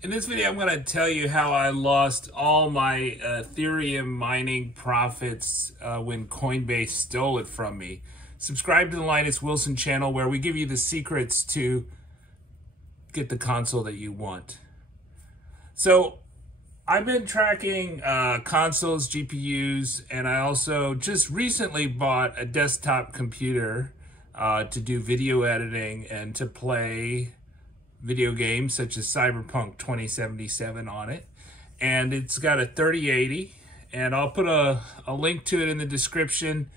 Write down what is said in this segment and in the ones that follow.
In this video, I'm going to tell you how I lost all my Ethereum mining profits when Coinbase stole it from me. Subscribe to the Linus Wilson channel where we give you the secrets to get the console that you want. So I've been tracking consoles, GPUs, and I also just recently bought a desktop computer to do video editing and to play video games such as Cyberpunk 2077 on it. And it's got a 3080, and I'll put a link to it in the description.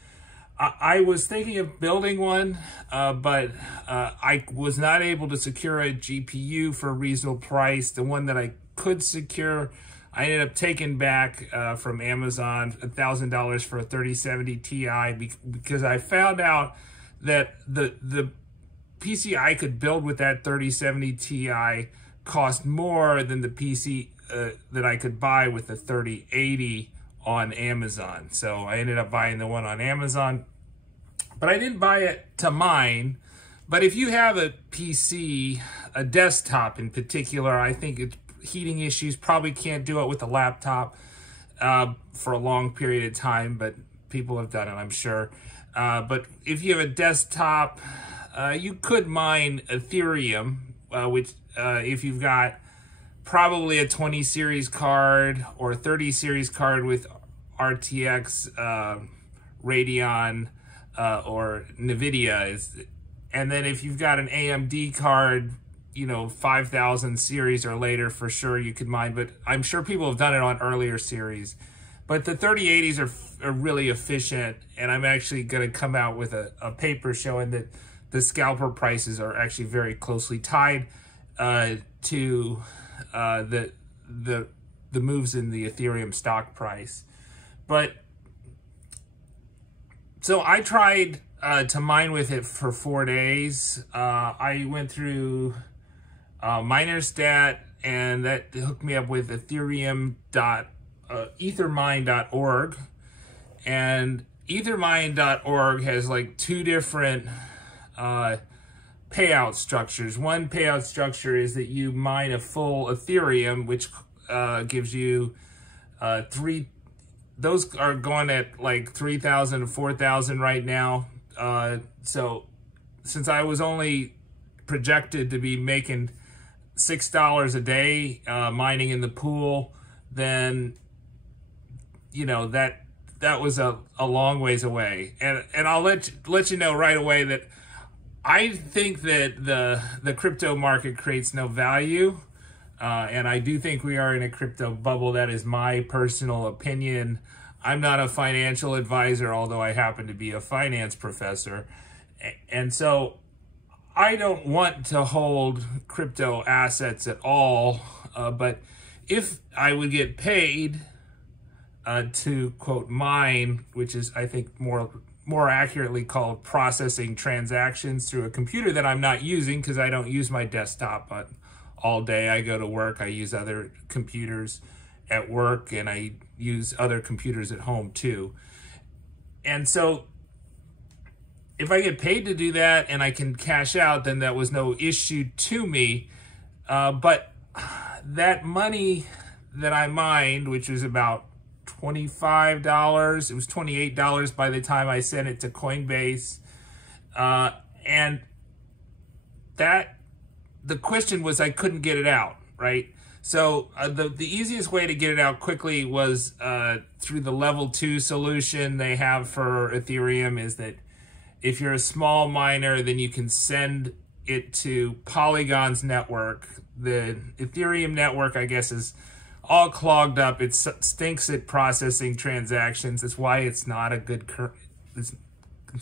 I was thinking of building one, but I was not able to secure a GPU for a reasonable price. The one that I could secure, I ended up taking back from Amazon $1,000 for a 3070 Ti because I found out that the PC I could build with that 3070 Ti cost more than the PC that I could buy with the 3080 on Amazon. So I ended up buying the one on Amazon, but I didn't buy it to mine. But if you have a PC, a desktop in particular, I think it's heating issues, probably can't do it with a laptop for a long period of time, but people have done it, I'm sure. But if you have a desktop, you could mine Ethereum, which if you've got probably a 20 series card or a 30 series card with RTX, Radeon, or NVIDIA. And then if you've got an AMD card, you know, 5000 series or later, for sure you could mine. But I'm sure people have done it on earlier series. But the 3080s are really efficient, and I'm actually going to come out with a paper showing that the scalper prices are actually very closely tied to the moves in the Ethereum stock price. But so I tried to mine with it for 4 days. I went through MinerStat, and that hooked me up with ethermine.org, and ethermine.org has like two different payout structures. One payout structure is that you mine a full Ethereum, which gives you those are going at like 3,000 to 4,000 right now. So since I was only projected to be making $6 a day mining in the pool, then you know that was a long ways away. And I'll let you know right away that I think that the crypto market creates no value, and I do think we are in a crypto bubble. That is my personal opinion. I'm not a financial advisor, although I happen to be a finance professor. And so I don't want to hold crypto assets at all, but if I would get paid to, quote, mine, which is, I think, more accurately called processing transactions through a computer that I'm not using because I don't use my desktop all day. I go to work, I use other computers at work, and I use other computers at home too. And so if I get paid to do that and I can cash out, then that was no issue to me. But that money that I mined, which was about $25, it was $28 by the time I sent it to Coinbase. And the question was I couldn't get it out, right? So the easiest way to get it out quickly was through the level 2 solution they have for Ethereum, is that if you're a small miner, then you can send it to Polygon's network. The Ethereum network, I guess, is all clogged up. It stinks at processing transactions. That's why it's not a good it's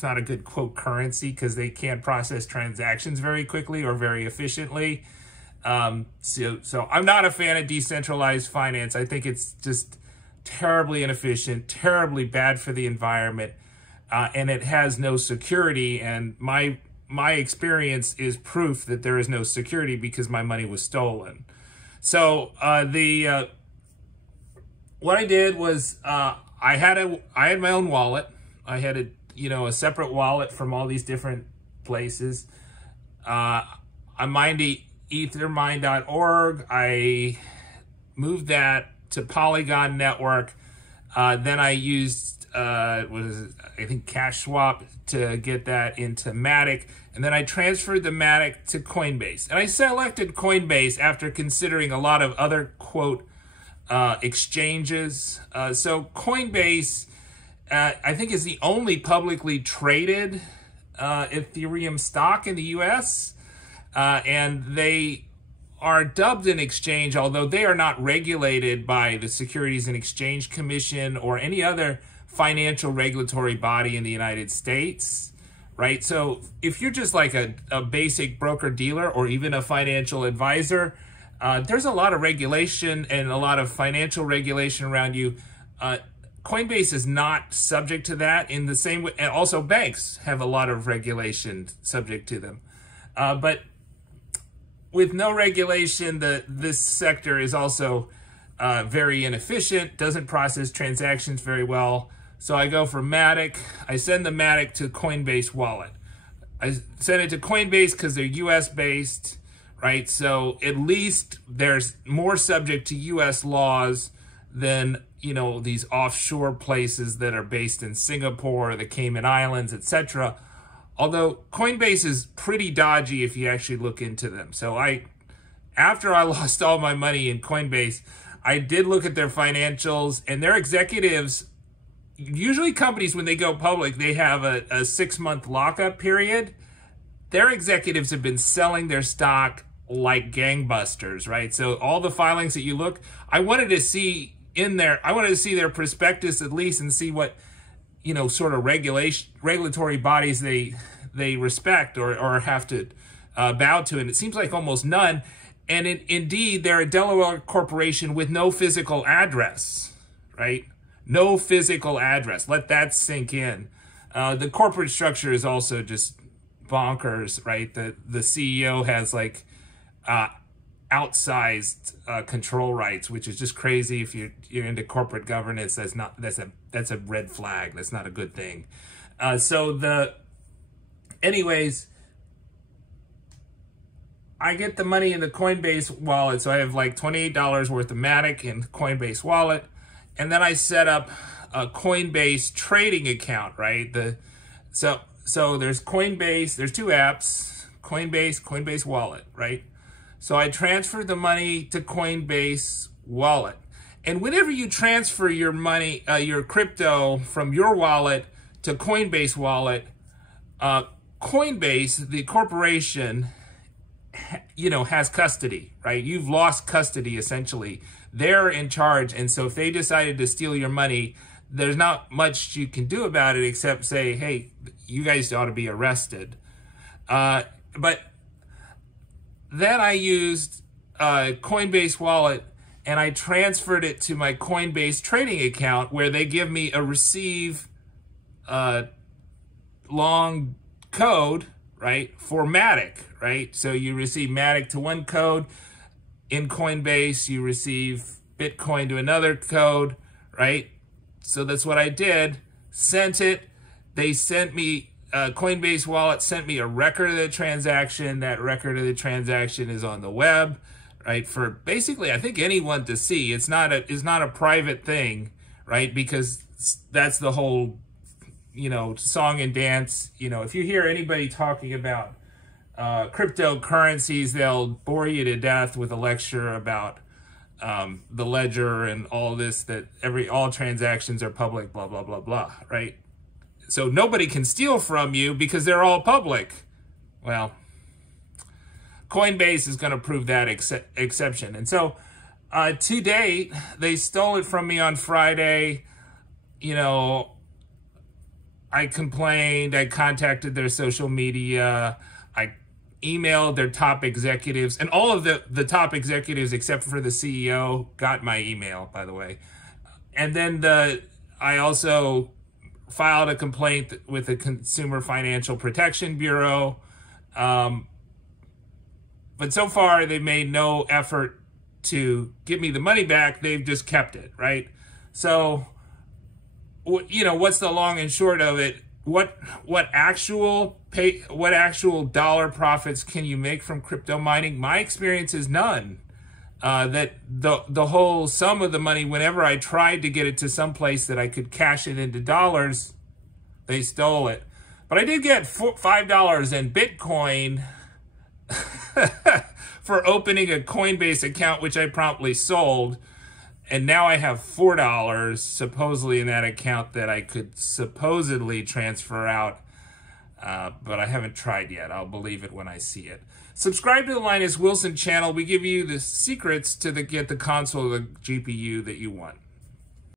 not a good, quote, currency, because they can't process transactions very quickly or very efficiently. So I'm not a fan of decentralized finance. I think it's just terribly inefficient, terribly bad for the environment, and it has no security. And my experience is proof that there is no security because my money was stolen. So what I did was I had my own wallet. I had a separate wallet from all these different places. I mined ethermine.org. I moved that to Polygon network. Then I used, I think CashSwap to get that into Matic. And then I transferred the Matic to Coinbase. And I selected Coinbase after considering a lot of other, quote, exchanges. So Coinbase, I think, is the only publicly traded Ethereum stock in the US. And they are dubbed an exchange, although they are not regulated by the Securities and Exchange Commission or any other financial regulatory body in the United States, right? So if you're just like a basic broker-dealer or even a financial advisor, there's a lot of regulation and a lot of financial regulation around you. Coinbase is not subject to that in the same way, and also banks have a lot of regulation subject to them. But with no regulation, this sector is also very inefficient, doesn't process transactions very well. So I go for Matic. I send the Matic to Coinbase Wallet. I send it to Coinbase because they're US-based, right? So at least there's more subject to US laws than, you know, these offshore places that are based in Singapore, the Cayman Islands, etc. Although Coinbase is pretty dodgy if you actually look into them. So after I lost all my money in Coinbase, I did look at their financials, and their executives, usually companies, when they go public, they have a 6-month lockup period. Their executives have been selling their stock like gangbusters, right? So all the filings that you look, I wanted to see their prospectus at least and see what, you know, sort of regulatory bodies they respect or have to bow to, and it seems like almost none. And indeed, they're a Delaware corporation with no physical address, right? No physical address. Let that sink in. The corporate structure is also just bonkers, right? The CEO has like outsized control rights, which is just crazy. If you're into corporate governance, that's a red flag. That's not a good thing. Anyways, I get the money in the Coinbase wallet, so I have like $28 worth of Matic in Coinbase wallet, and then I set up a Coinbase trading account, right? So there's Coinbase. There's two apps: Coinbase Wallet, right? So I transferred the money to Coinbase Wallet. And whenever you transfer your money, your crypto from your wallet to Coinbase Wallet, Coinbase, the corporation, you know, has custody, right? You've lost custody, essentially. They're in charge. And so if they decided to steal your money, there's not much you can do about it except say, hey, you guys ought to be arrested. But then I used Coinbase Wallet, and I transferred it to my Coinbase trading account, where they give me a receive long code, right, for Matic, right? So you receive Matic to one code in Coinbase, you receive Bitcoin to another code, right? So that's what I did, sent it. They sent me, Coinbase Wallet sent me a record of the transaction. That record of the transaction is on the web, right? For basically, I think, anyone to see. It's not a private thing, right? Because that's the whole, you know, song and dance. You know, if you hear anybody talking about cryptocurrencies, they'll bore you to death with a lecture about the ledger and all this, that all transactions are public, blah, blah, blah, blah, right? So nobody can steal from you because they're all public. Well, Coinbase is going to prove that exception. And so to date, they stole it from me on Friday. You know, I complained, I contacted their social media, I emailed their top executives, and all of the top executives except for the CEO got my email, by the way. And then I also filed a complaint with the Consumer Financial Protection Bureau. But so far, they've made no effort to give me the money back. They've just kept it, right? So, you know, what's the long and short of it? what actual dollar profits can you make from crypto mining? My experience is none. That the whole sum of the money, whenever I tried to get it to some place that I could cash it into dollars, they stole it. But I did get $5 in Bitcoin for opening a Coinbase account, which I promptly sold. And now I have $4 supposedly in that account that I could supposedly transfer out. But I haven't tried yet. I'll believe it when I see it. Subscribe to the Linus Wilson channel. We give you the secrets to get the console or the GPU that you want.